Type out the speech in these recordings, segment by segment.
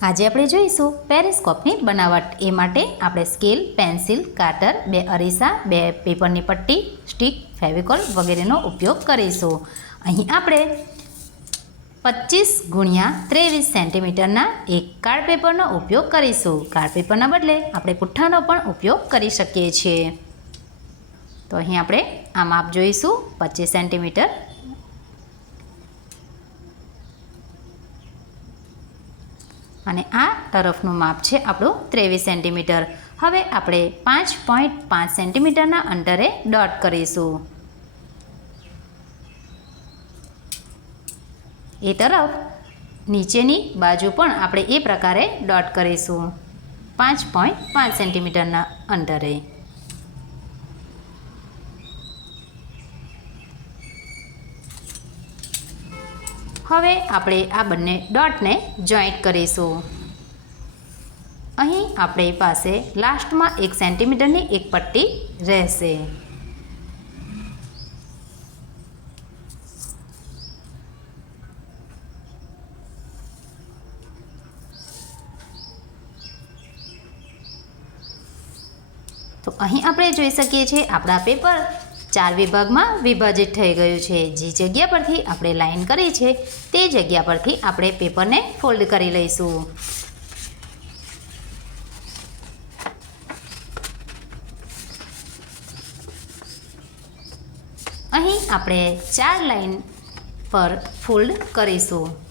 આજે આપણે જોઈશું પેરિસ્કોપની બનાવટ. એ માટે આપણે સ્કેલ, પેન્સિલ, કાટર, બે અરીસા, બે પેપરની પટ્ટી, સ્ટીક, ફેવિકોલ વગેરેનો ઉપયોગ કરીશું. અહીં આપણે પચીસ ગુણ્યા ત્રેવીસ સેન્ટીમીટરના એક કાર્ડ પેપરનો ઉપયોગ કરીશું. કાર્ડ પેપરના બદલે આપણે પુઠ્ઠાનો પણ ઉપયોગ કરી શકીએ છીએ. તો અહીં આપણે આ માપ જોઈશું પચીસ સેન્ટીમીટર અને આ તરફનું માપ છે આપણું ત્રેવીસ સેન્ટીમીટર. હવે આપણે પાંચ પોઈન્ટ પાંચ સેન્ટીમીટરના અંતરે ડોટ કરીશું. એ તરફ નીચેની બાજુ પણ આપણે એ પ્રકારે ડોટ કરીશું. પાંચ પોઈન્ટ પાંચ સેન્ટીમીટરના અંતરે. હવે આપણે આ બંને ડોટને જોઈન્ટ કરીશું. અહીં આપણી પાસે લાસ્ટમાં એક સેન્ટીમીટરની એક પટ્ટી રહેશે. તો અહીં આપણે જોઈ શકીએ છીએ આપણા પેપર. ચાર વિભાગમાં વિભાજિત થઈ ગયું છે. જે જગ્યા પરથી આપણે લાઈન કરી છે તે જગ્યા પરથી આપણે પેપરને ફોલ્ડ કરી લઈશું. અહીં આપણે ચાર લાઈન પર ફોલ્ડ કરીશું.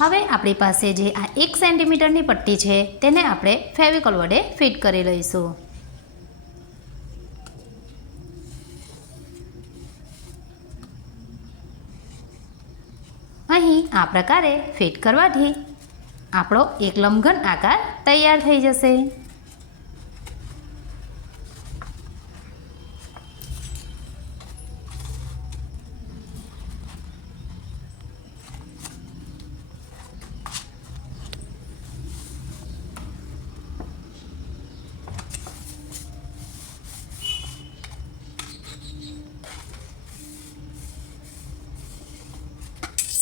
હવે આપણી પાસે જે આ એક સેન્ટીમીટરની પટ્ટી છે, તેને આપણે ફેવિકોલ વડે ફિટ કરી લઈશું. અહીં આ પ્રકારે ફિટ કરવાથી આપણો એક લંબઘન આકાર તૈયાર થઈ જશે.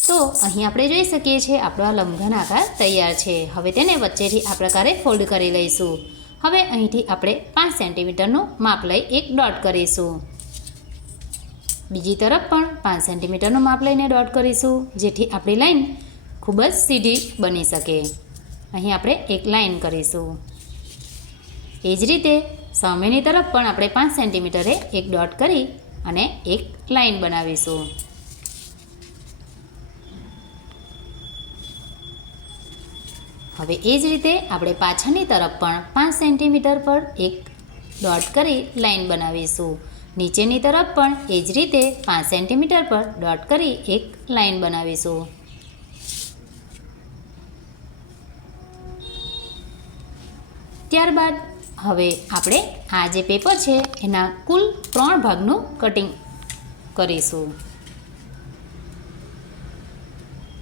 તો અહીં આપણે જોઈ શકીએ છીએ આપણો આ લંબઘન આકાર તૈયાર છે. હવે તેને વચ્ચેથી આ પ્રકારે ફોલ્ડ કરી લઈશું. હવે અહીંથી આપણે પાંચ સેન્ટીમીટરનું માપ લઈ એક ડોટ કરીશું. બીજી તરફ પણ પાંચ સેન્ટીમીટરનું માપ લઈને ડોટ કરીશું, જેથી આપણી લાઈન ખૂબ જ સીધી બની શકે. અહીં આપણે એક લાઈન કરીશું. એ જ રીતે સામેની તરફ પણ આપણે પાંચ સેન્ટીમીટરે એક ડોટ કરી અને એક લાઈન બનાવીશું. હવે એ જ રીતે આપણે પાછળની તરફ પણ પાંચ સેન્ટીમીટર પર એક ડોટ કરી લાઈન બનાવીશું. નીચેની તરફ પણ એ જ રીતે પાંચ સેન્ટીમીટર પર ડોટ કરી એક લાઈન બનાવીશું. ત્યારબાદ હવે આપણે આ જે પેપર છે એના કુલ ત્રણ ભાગનું કટિંગ કરીશું.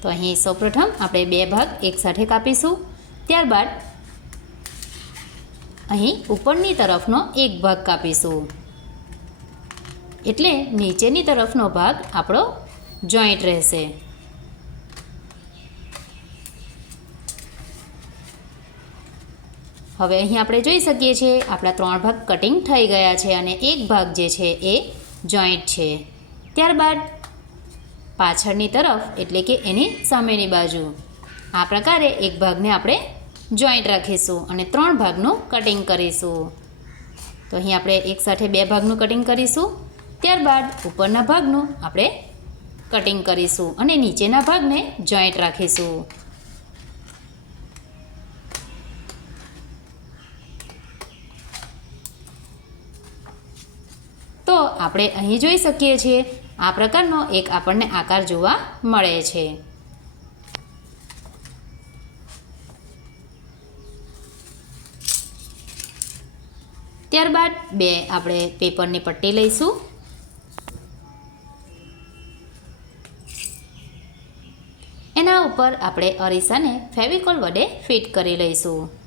તો અહીં સૌપ્રથમ આપણે બે ભાગ એકસાથે કાપીશું. ત્યારબાદ અહીં ઉપરની તરફનો એક ભાગ કાપીશું. એટલે નીચેની તરફનો ભાગ આપણો જોઈન્ટ રહેશે. હવે અહીં આપણે જોઈ શકીએ છીએ, આપણા ત્રણ ભાગ કટિંગ થઈ ગયા છે અને એક ભાગ જે છે એ જોઈન્ટ છે. ત્યારબાદ પાછળની તરફ, એટલે કે એની સામેની બાજુ. આ પ્રકારે એક ભાગને આપણે જોઈન્ટ રાખીશું અને ત્રણ ભાગનું કટિંગ કરીશું. તો અહીં આપણે એકસાથે બે ભાગનું કટિંગ કરીશું. ત્યારબાદ ઉપરના ભાગનું આપણે કટિંગ કરીશું અને નીચેના ભાગને જોઈન્ટ રાખીશું. તો આપણે અહીં જોઈ શકીએ છીએ આ પ્રકારનો એક આપણને આકાર જોવા મળે છે. ત્યારબાદ બે આપણે પેપરની પટ્ટી લઈશું. એના ઉપર આપણે અરીસાને ફેવિકોલ વડે ફિટ કરી લઈશું.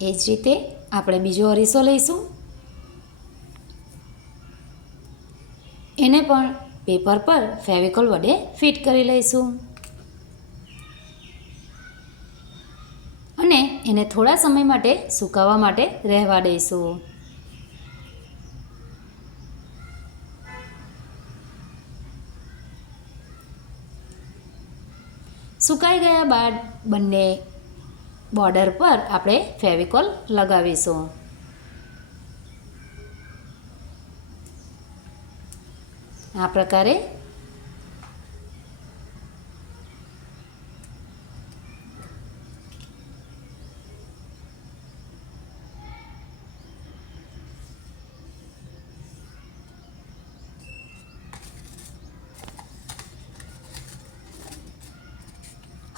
એ જ રીતે આપણે બીજો અરીસો લઈશું. એને પણ પેપર પર ફેવિકોલ વડે ફિટ કરી લઈશું. અને એને થોડા સમય માટે સુકાવા માટે રહેવા દઈશું. સુકાઈ ગયા બાદ બંને બોર્ડર પર આપણે ફેવિકોલ લગાવીશું. આ પ્રકારે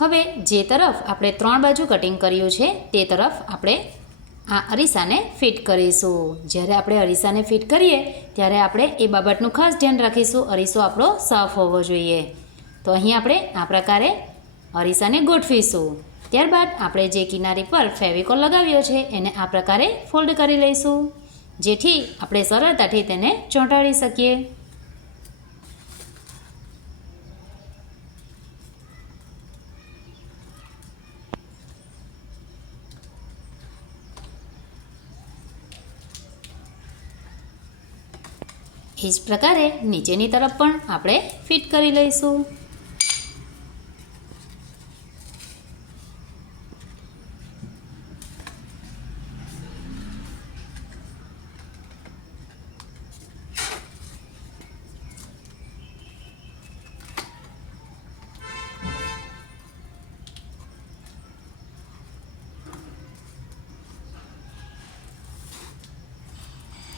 હવે જે તરફ આપણે ત્રણ બાજુ કટિંગ કર્યું છે, તે તરફ આપણે આ અરીસાને ફિટ કરીશું. જ્યારે આપણે અરીસાને ફિટ કરીએ, ત્યારે આપણે એ બાબતનું ખાસ ધ્યાન રાખીશું, અરીસો આપણો સાફ હોવો જોઈએ. તો અહીં આપણે આ પ્રકારે અરીસાને ગોઠવીશું. ત્યારબાદ આપણે જે કિનારી પર ફેવિકોલ લગાવ્યો છે, એને આ પ્રકારે ફોલ્ડ કરી લઈશું. જેથી આપણે સરળતાથી તેને ચોંટાડી શકીએ. એ જ પ્રકારે નીચેની તરફ પણ આપણે ફિટ કરી લઈશું.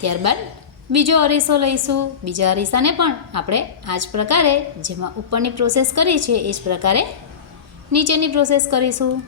ત્યારબાદ બીજો અરીસો લઈશું. બીજા અરીસાને પણ આપણે આ જ પ્રકારે જેમાં ઉપરની પ્રોસેસ કરી છે, એ જ પ્રકારે નીચેની પ્રોસેસ કરીશું.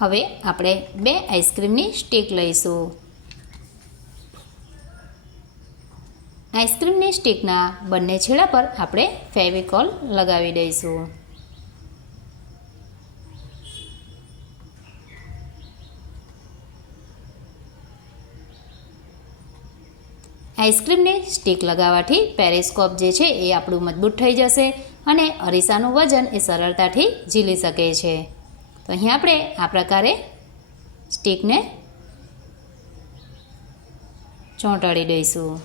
હવે આપણે બે આઈસ્ક્રીમની સ્ટીક લઈશું. આઈસ્ક્રીમની સ્ટીકના બંને છેડા પર આપણે ફેવિકોલ લગાવી દઈશું. આઈસ્ક્રીમની સ્ટીક લગાવવાથી પેરિસ્કોપ જે છે એ આપણું મજબૂત થઈ જશે અને અરીસાનું વજન એ સરળતાથી ઝીલી શકે છે. તો અહીં આપણે આ પ્રકારે સ્ટીકને ચોંટાડી દઈશું.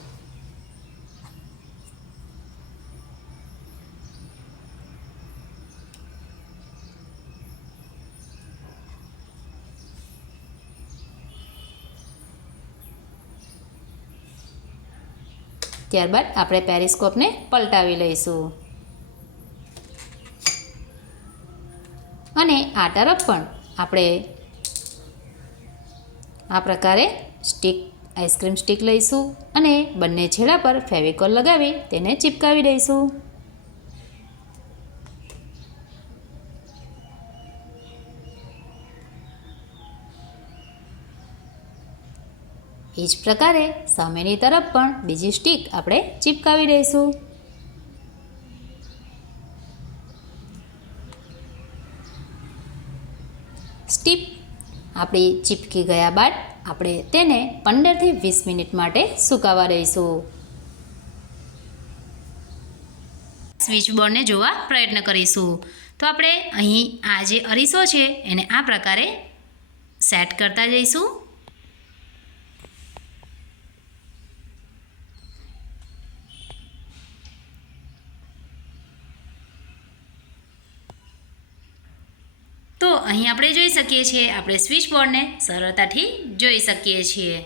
ત્યારબાદ આપણે પેરિસ્કોપને પલટાવી લઈશું. અને આ તરફ પણ આપણે આ પ્રકારે સ્ટીક આઈસ્ક્રીમ સ્ટીક લઈશું અને બંને છેડા પર ફેવિકોલ લગાવી તેને ચિપકાવી દઈશું. એ જ પ્રકારે સામેની તરફ પણ બીજી સ્ટીક આપણે ચિપકાવી દઈશું. સ્ટીપ આપણી ચીપકી ગયા બાદ આપણે તેને પંદરથી વીસ મિનિટ માટે સુકાવા દઈશું. સ્વિચ બોર્ડને જોવા પ્રયત્ન કરીશું. તો આપણે અહીં આ જે અરીસો છે, એને આ પ્રકારે સેટ કરતા જઈશું તો અહીં આપણે જોઈ શકીએ છીએ, આપણે સ્વિચ બોર્ડને સરળતાથી જોઈ શકીએ છીએ.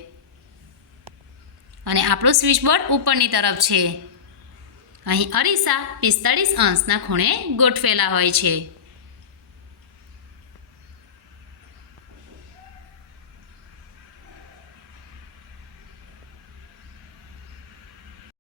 અને આપણું સ્વિચ બોર્ડ ઉપરની તરફ છે. અહીં અરીસા પિસ્તાળીસ અંશના ખૂણે ગોઠવેલા હોય છે.